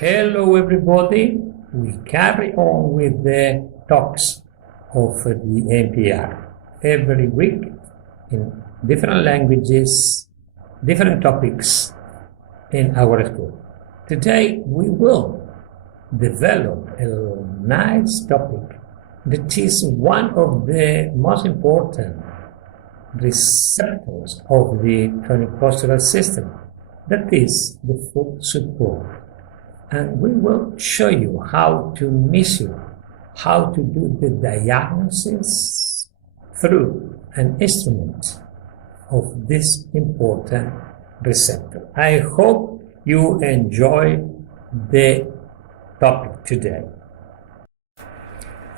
Hello everybody, we carry on with the talks of the NPR every week in different languages, different topics in our school. Today we will develop a nice topic that is one of the most important receptors of the tonic postural system, that is the foot support. And we will show you how to measure, how to do the diagnosis through an instrument of this important receptor. I hope you enjoy the topic today.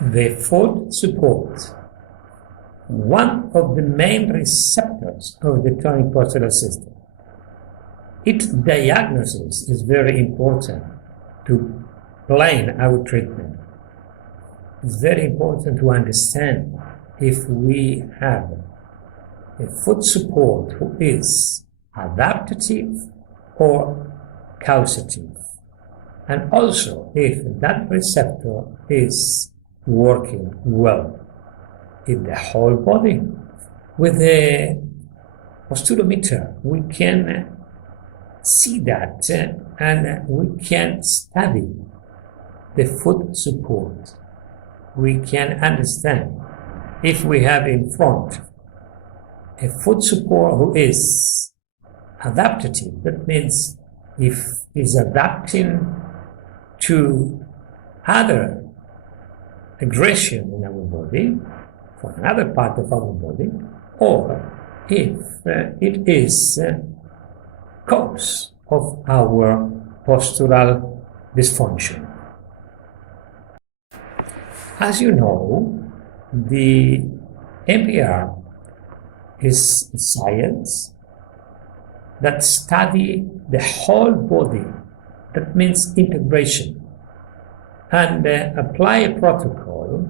The foot support, one of the main receptors of the tonic postural system. Its diagnosis is very important to plan our treatment. It's very important to understand if we have a foot support who is adaptative or causative, and also if that receptor is working well in the whole body. With the Posturometer we can see that and we can study the foot support. We can understand if we have in front a foot support who is adaptative. That means if is adapting to other aggression in our body, for another part of our body, or if it is cause of our postural dysfunction. As you know, the MISURE is science that study the whole body, that means integration, and apply a protocol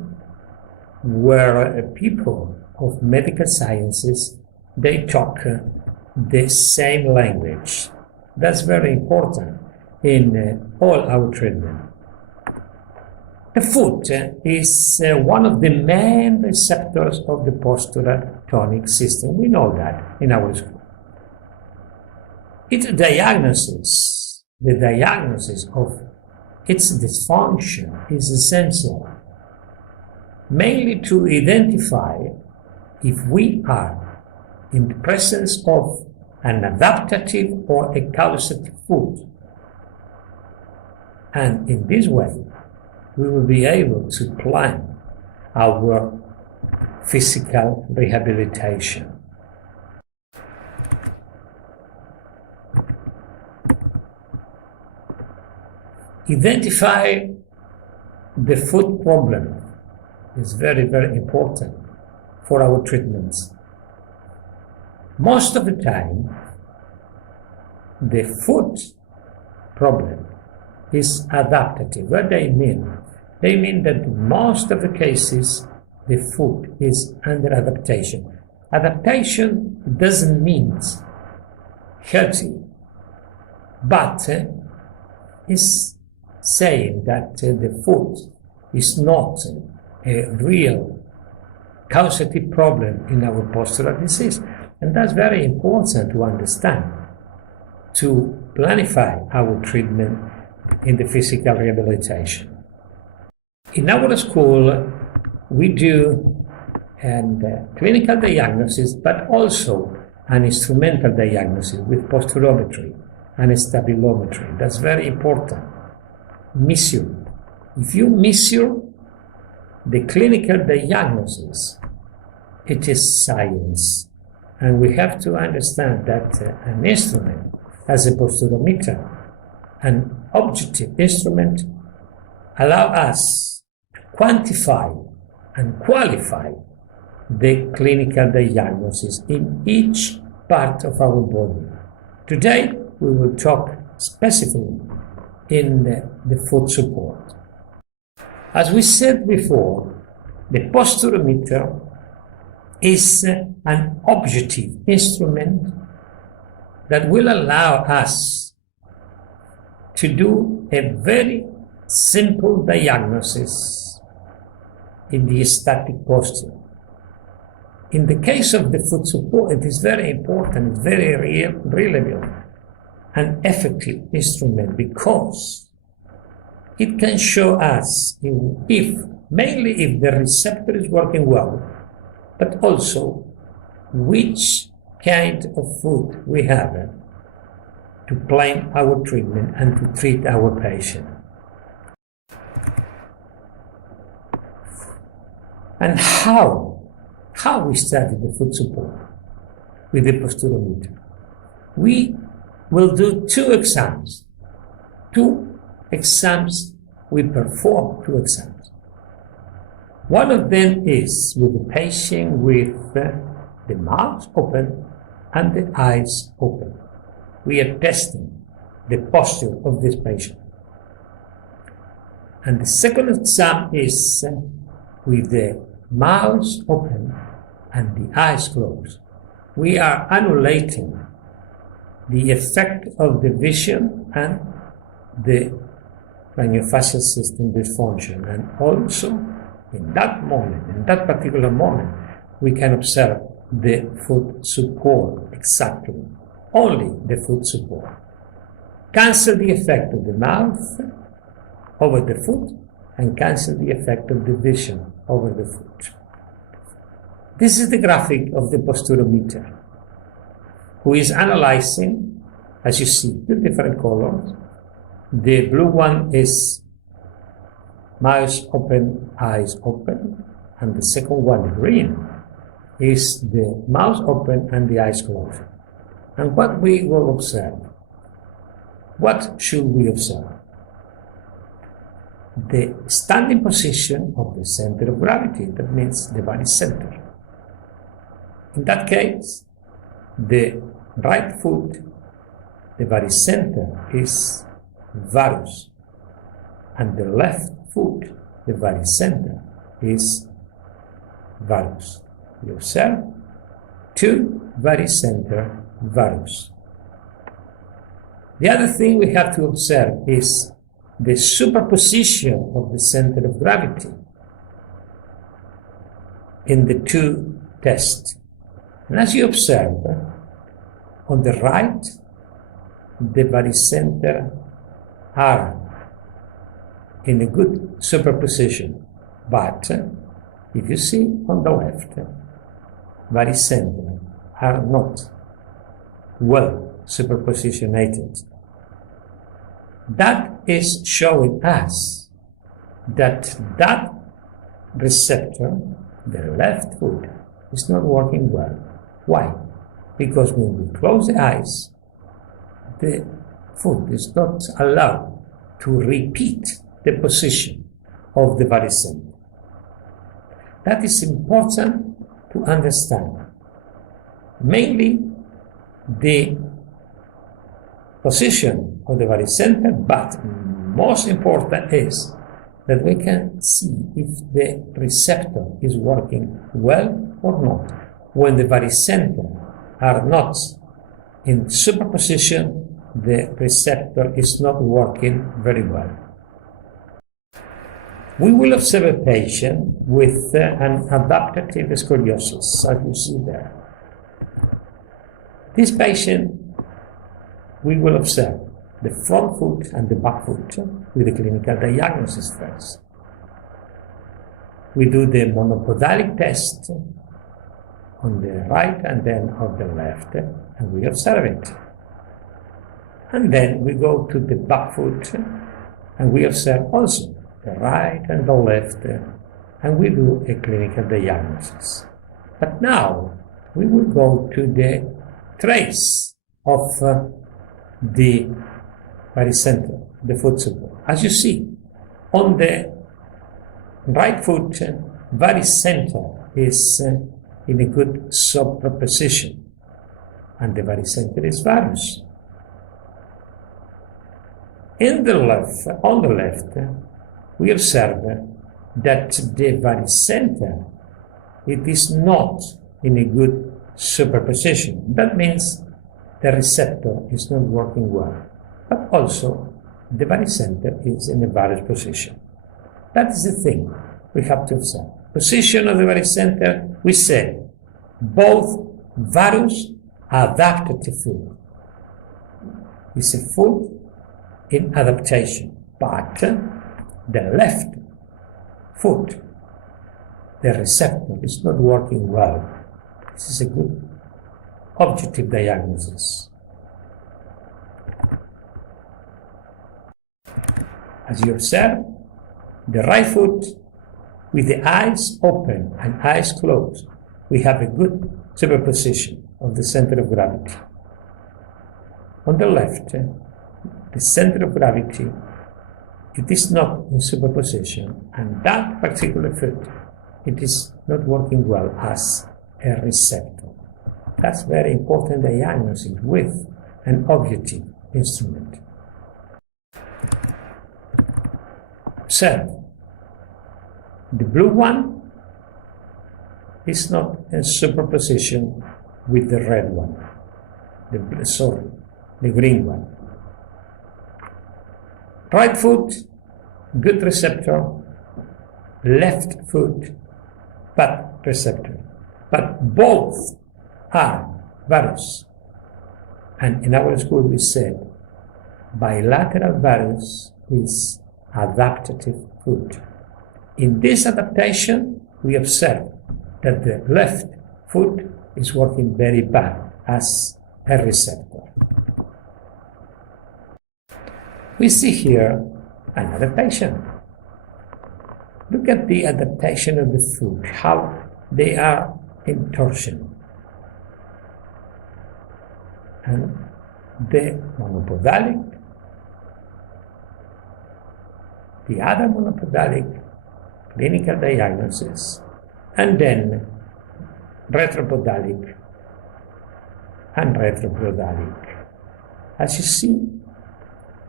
where people of medical sciences, they talk the same language. That's very important in all our treatment. The foot is one of the main receptors of the postural tonic system. We know that in our school. Its diagnosis, the diagnosis of its dysfunction is essential, mainly to identify if we are in the presence of an adaptative or a causative foot. And in this way, we will be able to plan our physical rehabilitation. Identify the foot problem is very, very important for our treatments. Most of the time, the foot problem is adaptative. What they mean? They mean that most of the cases, the foot is under adaptation. Adaptation doesn't mean healthy, but is saying that the foot is not a real causative problem in our postural disease. And that's very important to understand, to planify our treatment in the physical rehabilitation. In our school, we do a clinical diagnosis, but also an instrumental diagnosis with posturometry and stabilometry. That's very important. MISURE. If you measure the clinical diagnosis, it is science. And we have to understand that an instrument as a posturometer, an objective instrument, allow us to quantify and qualify the clinical diagnosis in each part of our body. Today, we will talk specifically in the foot support. As we said before, the posturometer is an objective instrument that will allow us to do a very simple diagnosis in the static posture. In the case of the foot support, it is very important, very reliable and effective instrument because it can show us mainly if the receptor is working well, but also which kind of foot we have to plan our treatment and to treat our patient. And how we study the foot support with the Posturometer? We will do two exams. We perform two exams. One of them is with the patient with the mouth open and the eyes open. We are testing the posture of this patient. And the second exam is with the mouth open and the eyes closed. We are annulating the effect of the vision and the craniofacial system dysfunction. And also, in that particular moment, we can observe the foot support exactly, only the foot support. Cancel the effect of the mouth over the foot and cancel the effect of the vision over the foot. This is the graphic of the Posturometer, who is analyzing, as you see, the different colors. The blue one is mouth open, eyes open, and the second one, the green, is the mouth open and the eyes closed. And what we will observe? What should we observe? The standing position of the center of gravity, that means the body center. In that case, the right foot, the body center is varus, and the left foot, the body center is varus. You observe two body center varus. The other thing we have to observe is the superposition of the center of gravity in the two tests. And as you observe, on the right, the body center are in a good superposition, but if you see on the left, body center are not well superpositionated. That is showing us that receptor, the left foot, is not working well. Why? Because when we close the eyes, the foot is not allowed to repeat the position of the body center. That is important to understand. Mainly the position of the body center, but most important is that we can see if the receptor is working well or not. When the body center are not in superposition, the receptor is not working very well. We will observe a patient with an adaptative scoliosis, as you see there. This patient, we will observe the front foot and the back foot with the clinical diagnosis first. We do the monopodalic test on the right and then on the left, and we observe it. And then we go to the back foot, and we observe also the right and the left, and we do a clinical diagnosis. But now we will go to the trace of the body center, the foot support. As you see, on the right foot, body center is in a good superposition, and the body center is varus. On the left, we observe that the body center, it is not in a good superposition. That means the receptor is not working well. But also, the barycenter is in the varus position. That is the thing we have to observe. Position of the barycenter, we said, both varus are adapted to food. It's a food in adaptation, but the left foot, the receptor, is not working well. This is a good objective diagnosis. As you observe, the right foot with the eyes open and eyes closed, we have a good superposition of the center of gravity. On the left, the center of gravity, it is not in superposition, and that particular foot, it is not working well as a receptor. That's very important diagnosis with an objective instrument. Observe, the blue one is not in superposition with the red one, the green one. Right foot, good receptor, left foot, bad receptor. But both are varus. And in our school we said bilateral varus is adaptative foot. In this adaptation, we observe that the left foot is working very bad as a receptor. We see here another patient. Look at the adaptation of the foot, how they are in torsion. And the monopodalic, the other monopodalic clinical diagnosis, and then retropodalic and retropodalic. As you see,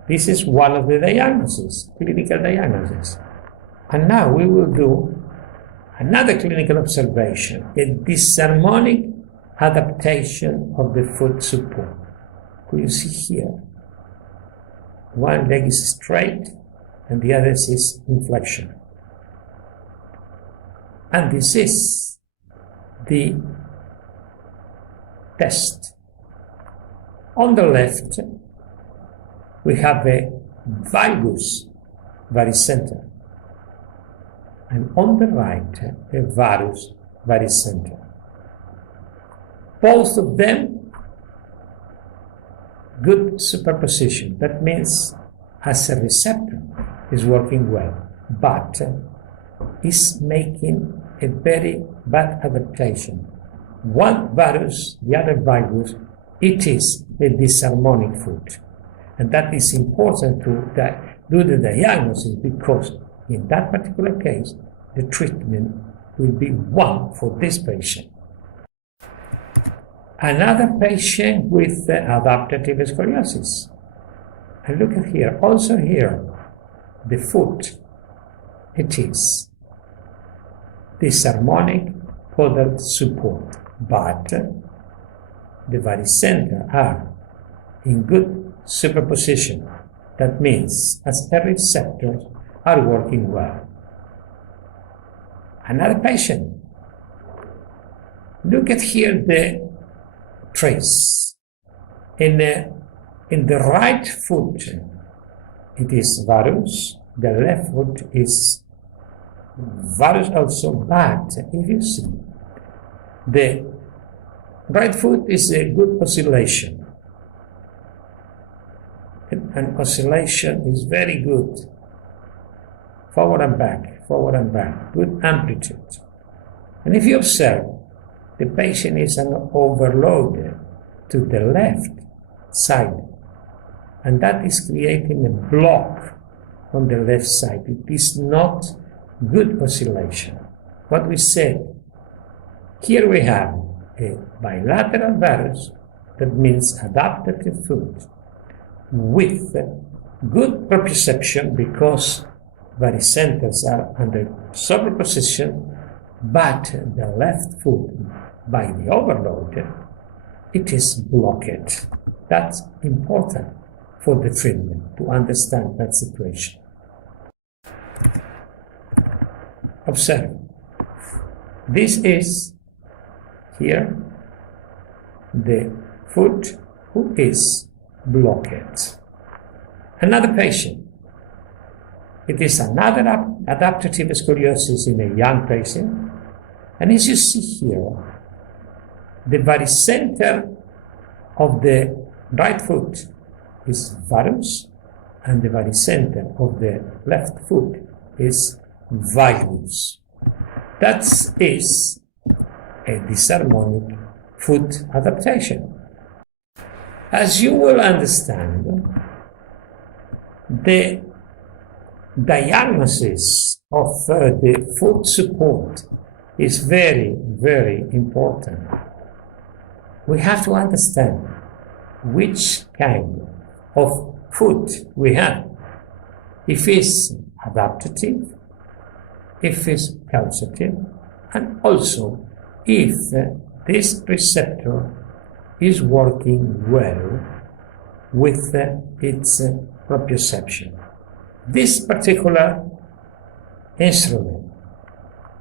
this is one of the diagnoses, clinical diagnosis. And now we will do another clinical observation, a disharmonic adaptation of the foot support. You see here, one leg is straight and the other is in flexion. And this is the test. On the left, we have a valgus barycenter, and on the right, a varus barycenter. Both of them, good superposition. That means as a receptor is working well, but is making a very bad adaptation. One varus, the other valgus, it is a disharmonic foot. And that is important to do the diagnosis, because in that particular case, the treatment will be one for this patient. Another patient with adaptative scoliosis. And look at here, also here, the foot, it is disharmonic podal support, but the barycenter are in good superposition. That means as the receptors are working well. Another patient. Look at here the trace. In the right foot, it is varus. The left foot is varus also, but if you see, the right foot is a good oscillation. And oscillation is very good. Forward and back, good amplitude. And if you observe, the patient is overloaded to the left side, and that is creating a block on the left side. It is not good oscillation. What we said, here we have a bilateral varus, that means adaptative foot, with good proprioception because barycenters are under superposition, but the left foot, by the overload, it is blocked. That's important. for the treatment, to understand that situation. Observe. This is here the foot who is blocked. Another patient. It is another adaptative scoliosis in a young patient. And as you see here, the very center of the right foot is varus, and the very center of the left foot is valgus. That is a disharmonic foot adaptation. As you will understand, the diagnosis of the foot support is very, very important. We have to understand which kind of foot we have. If it's adaptative, if it's causative, and also if this receptor is working well with its proprioception. This particular instrument,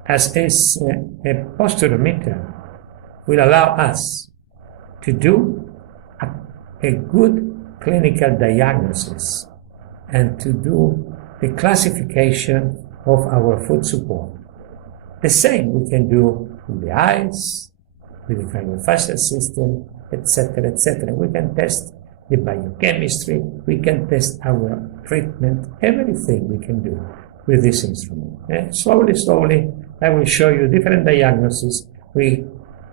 as is a posturometer, will allow us to do a good clinical diagnosis and to do the classification of our foot support. The same we can do with the eyes, with the craniofacial system, etc., etc. We can test the biochemistry, we can test our treatment, everything we can do with this instrument. Slowly, slowly, I will show you different diagnoses we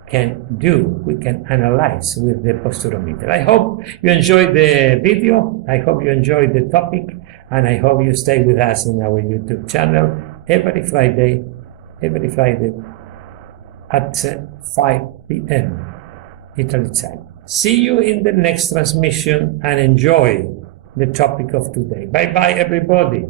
can do, we can analyze with the posturometer. I hope you enjoyed the video, I hope you enjoyed the topic, and I hope you stay with us in our YouTube channel every Friday at 5 p.m. Italy time. See you in the next transmission and enjoy the topic of today. Bye-bye, everybody.